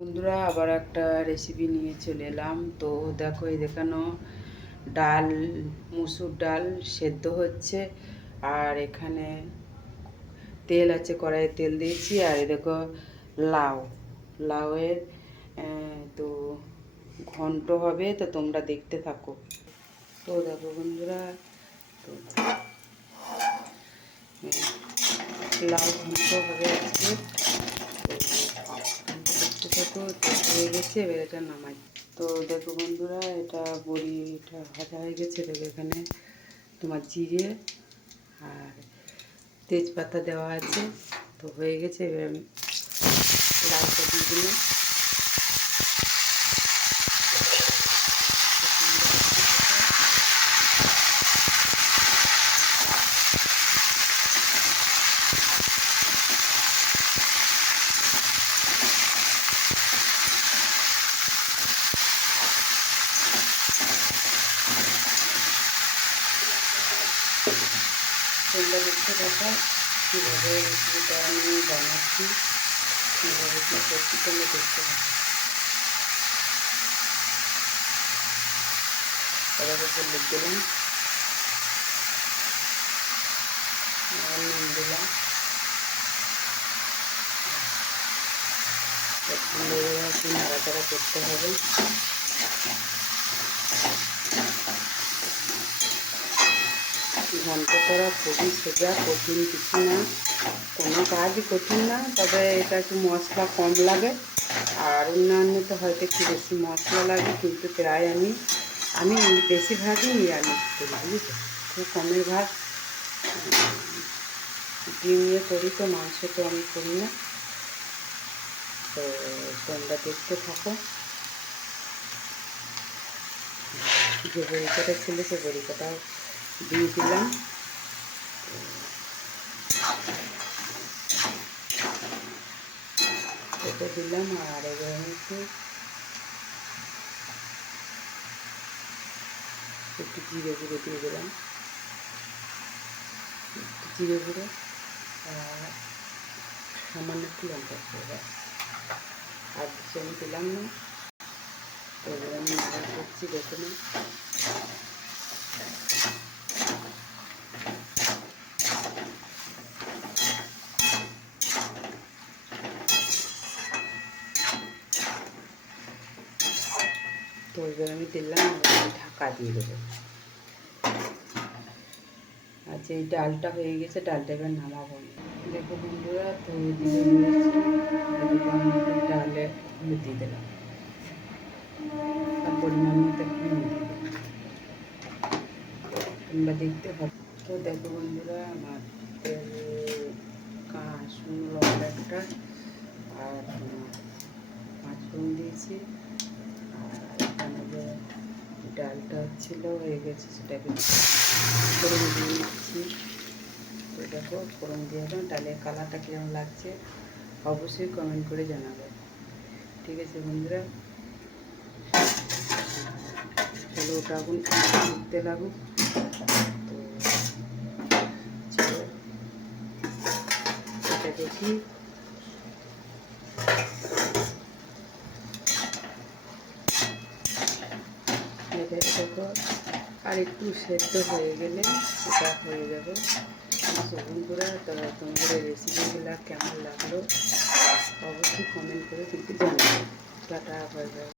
বন্ধুরা আবার একটা রেসিপি নিয়ে চলে এলাম। তো দেখো এই দেখানো ডাল, মুসুর ডাল সেদ্ধ হচ্ছে। আর এখানে তেল আছে, কড়াইয়ে তেল দিয়েছি। আর এই দেখো লাউ, লাউয়ের তো ঘন্ট হবে। তো তোমরা দেখতে থাকো। তো দেখো বন্ধুরা, তো লাউ ঘন্ট হবে আজকে। দেখতে থাকো। তো হয়ে গেছে, এবার এটা নামাই। তো দেখো বন্ধুরা, এটা বড়িটা ভাজা হয়ে গেছে। দেখো এখানে তোমার জিরে আর তেজপাতা দেওয়া আছে। তো হয়ে গেছে, এবার আমি লাউটা দিয়ে দিলাম। তোমরা দেখতে দেখো কীভাবে রেসিপিটা আমি বানাচ্ছি, কীভাবে কী করছি তোমরা দেখতে থাকো। এভাবে হলুদ দিলাম আর নুন দিলাম। একটু নাড়াচাড়া করতে হবে। ঘন্ট করা খুবই সোজা, কঠিন কিছু না, কোনো কাজই কঠিন না। তবে এটা একটু মশলা কম লাগে, আর অন্যান্যতে হয়তো একটু বেশি মশলা লাগে। কিন্তু প্রায় আমি বেশিরভাগই নিরামিষ করি, বুঝেছো। খুব কমের ভাগ ডিম নিয়ে করি, তো মাংস তো আমি করি না। তো তোমরা দেখতে থাকো। যে বড়িকাটা ছিল সে বড়িকাটাও দিয়ে দিলাম। এটা দিলাম। আর এবার আমি একটু জিরে গুঁড়ো দিয়ে দিলাম, জিরে গুঁড়ো আর সামান্য একটু লঙ্কা গুঁড়ো, ব্যাস। আর কিছু আমি দিলাম না। এবার আমি নাড়া করছি, দেখে নিই। তো এবার আমি দিলাম, ঢাকা দিয়ে দেবো। আর যে ডালটা হয়ে গেছে, ডালটা এবার নামাবো। দেখো বন্ধুরা, তো দিয়ে ডালে হলুদ দিয়ে দিলাম আর পরিমাণ মতো একটু নুন দিয়ে দিলাম। তোমরা দেখতে পাবো। তো দেখো বন্ধুরা, আমার শুকনো লঙ্কা একটা আর পাঁচফোড়ন দিয়েছি। আর এখানে যে ডালটা ছিল হয়ে গেছে, সেটাকে ফোড়ন দিয়ে দিচ্ছি। তো দেখো ফোড়ন দিয়ে দিলাম। ডালের কালারটা কীরকম লাগছে অবশ্যই কমেন্ট করে জানাবে। ঠিক আছে বন্ধুরা, চলো ওটা এখন উঠতে লাগুক। তো চলো এটা দেখি। এটা দেখো আর একটু সেদ্ধ হয়ে গেলে এটা হয়ে যাবে। বন্ধুরা, তবে তোমাদের রেসিপিগুলো কেমন লাগলো অবশ্যই কমেন্ট করে কিন্তু জানাবে। Tata, bye bye.